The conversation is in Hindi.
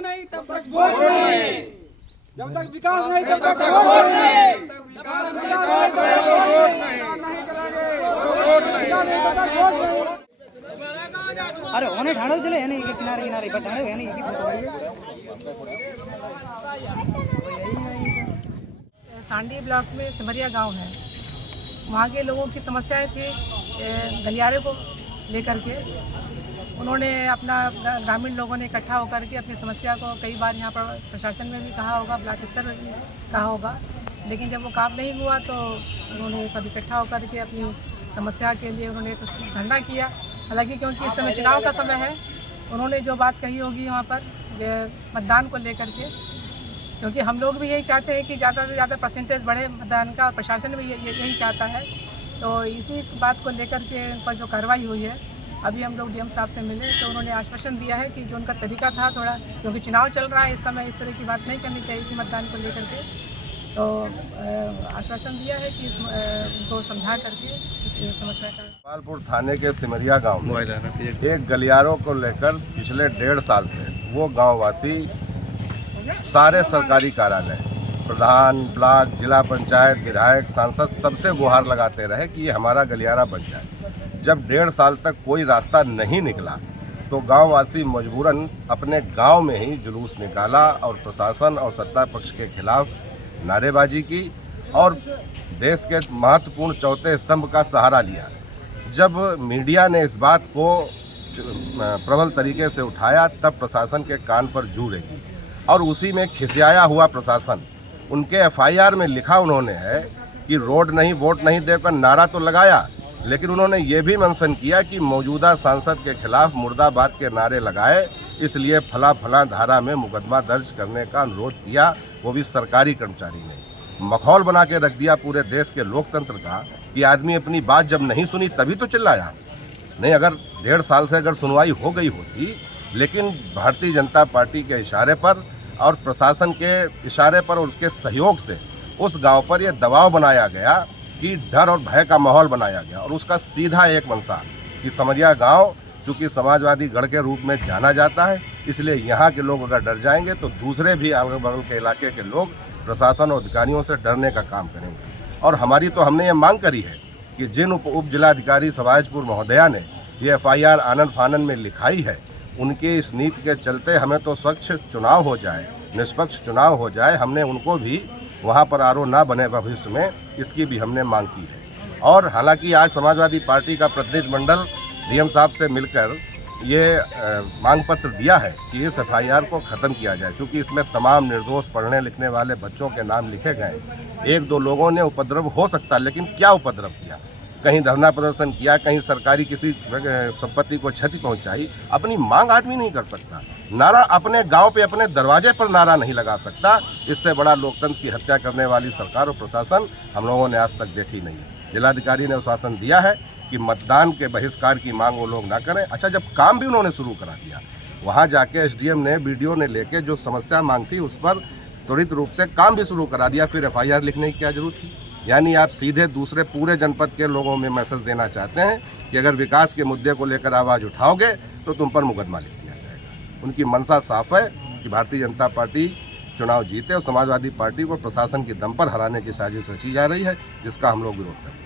नहीं तब तक वोट नहीं, जब तक विकास नहीं तब तक वोट नहीं, विकास नहीं करेंगे वोट नहीं। अरे होने ठाड़ो दिले है नहीं किनारे किनारे पर ठाड़ो है नहीं सांडी ब्लॉक में सिमरिया गांव है। वहाँ के लोगों की समस्याएं थी गलियारे को लेकर के। उन्होंने अपना ग्रामीण लोगों ने इकट्ठा होकर के अपनी समस्या को कई बार यहाँ पर प्रशासन में भी कहा होगा, ब्लॉक स्तर में भी कहा होगा, लेकिन जब वो काम नहीं हुआ तो उन्होंने सब इकट्ठा होकर के अपनी समस्या के लिए उन्होंने धरना किया। हालांकि क्योंकि इस समय चुनाव का समय है, उन्होंने जो बात कही होगी वहाँ पर मतदान को लेकर के, क्योंकि हम लोग भी यही चाहते हैं कि ज़्यादा से ज़्यादा परसेंटेज बढ़े मतदान का और प्रशासन भी यही चाहता है। तो इसी बात को लेकर के उन पर जो कार्रवाई हुई है, अभी हम लोग डीएम साहब से मिले तो उन्होंने आश्वासन दिया है कि जो उनका तरीका था थोड़ा, क्योंकि चुनाव चल रहा है इस समय, इस तरह की बात नहीं करनी चाहिए थी मतदान को लेकर के, तो आश्वासन दिया है कि उनको समझा करके इस समस्या का। गोपालपुर थाने के सिमरिया गांव में एक गलियारों को लेकर पिछले 1.5 साल से वो गांववासी सारे सरकारी कार्यालय, प्रधान, ब्लॉक, जिला पंचायत, विधायक, सांसद सबसे गुहार लगाते रहे कि ये हमारा गलियारा बन जाए। जब 1.5 साल तक कोई रास्ता नहीं निकला तो गांववासी मजबूरन अपने गांव में ही जुलूस निकाला और प्रशासन और सत्ता पक्ष के खिलाफ नारेबाजी की और देश के महत्वपूर्ण चौथे स्तंभ का सहारा लिया। जब मीडिया ने इस बात को प्रबल तरीके से उठाया तब प्रशासन के कान पर जू रेंगी और उसी में खिसियाया हुआ प्रशासन, उनके एफआईआर में लिखा उन्होंने है कि रोड नहीं वोट नहीं देकर नारा तो लगाया, लेकिन उन्होंने ये भी मेंशन किया कि मौजूदा सांसद के खिलाफ मुर्दाबाद के नारे लगाए, इसलिए फला फला धारा में मुकदमा दर्ज करने का अनुरोध किया, वो भी सरकारी कर्मचारी ने। मखौल बना के रख दिया पूरे देश के लोकतंत्र का कि आदमी अपनी बात जब नहीं सुनी तभी तो चिल्लाया। नहीं, अगर 1.5 साल से अगर सुनवाई हो गई होती, लेकिन भारतीय जनता पार्टी के इशारे पर और प्रशासन के इशारे पर और उसके सहयोग से उस गांव पर यह दबाव बनाया गया कि डर और भय का माहौल बनाया गया और उसका सीधा एक मंशा कि सिमरिया गांव चूँकि समाजवादी गढ़ के रूप में जाना जाता है, इसलिए यहाँ के लोग अगर डर जाएंगे तो दूसरे भी अगल बगल के इलाके के लोग प्रशासन और अधिकारियों से डरने का काम करेंगे। और हमने ये मांग करी है कि जिन उप जिलाधिकारी सवाजपुर महोदया ने ये एफआईआर आनन फानन में लिखाई है, उनके इस नीति के चलते हमें तो स्वच्छ चुनाव हो जाए, निष्पक्ष चुनाव हो जाए। हमने उनको भी वहाँ पर आरओ ना बने भविष्य में, इसकी भी हमने मांग की है। और हालांकि आज समाजवादी पार्टी का प्रतिनिधिमंडल डीएम साहब से मिलकर ये मांग पत्र दिया है कि इस एफआईआर को ख़त्म किया जाए, क्योंकि इसमें तमाम निर्दोष पढ़ने लिखने वाले बच्चों के नाम लिखे गए। 1-2 लोगों ने उपद्रव हो सकता, लेकिन क्या उपद्रव किया? कहीं धरना प्रदर्शन किया, कहीं सरकारी किसी संपत्ति को क्षति पहुंचाई। अपनी मांग आदमी नहीं कर सकता, नारा अपने गांव पे अपने दरवाजे पर नारा नहीं लगा सकता। इससे बड़ा लोकतंत्र की हत्या करने वाली सरकार और प्रशासन हम लोगों ने आज तक देखी नहीं है। जिलाधिकारी ने आश्वासन दिया है कि मतदान के बहिष्कार की मांग वो लोग ना करें। अच्छा, जब काम भी उन्होंने शुरू करा दिया, वहाँ जाके एसडीएम ने वीडियो ने लेके जो समस्या मांग थी उस पर त्वरित रूप से काम भी शुरू करा दिया, फिर एफआईआर लिखने की क्या जरूरत थी? यानी आप सीधे दूसरे पूरे जनपद के लोगों में मैसेज देना चाहते हैं कि अगर विकास के मुद्दे को लेकर आवाज़ उठाओगे तो तुम पर मुकदमा लिख दिया जाएगा। उनकी मंशा साफ है कि भारतीय जनता पार्टी चुनाव जीते और समाजवादी पार्टी को प्रशासन के दम पर हराने की साजिश रची जा रही है, जिसका हम लोग विरोध करते हैं।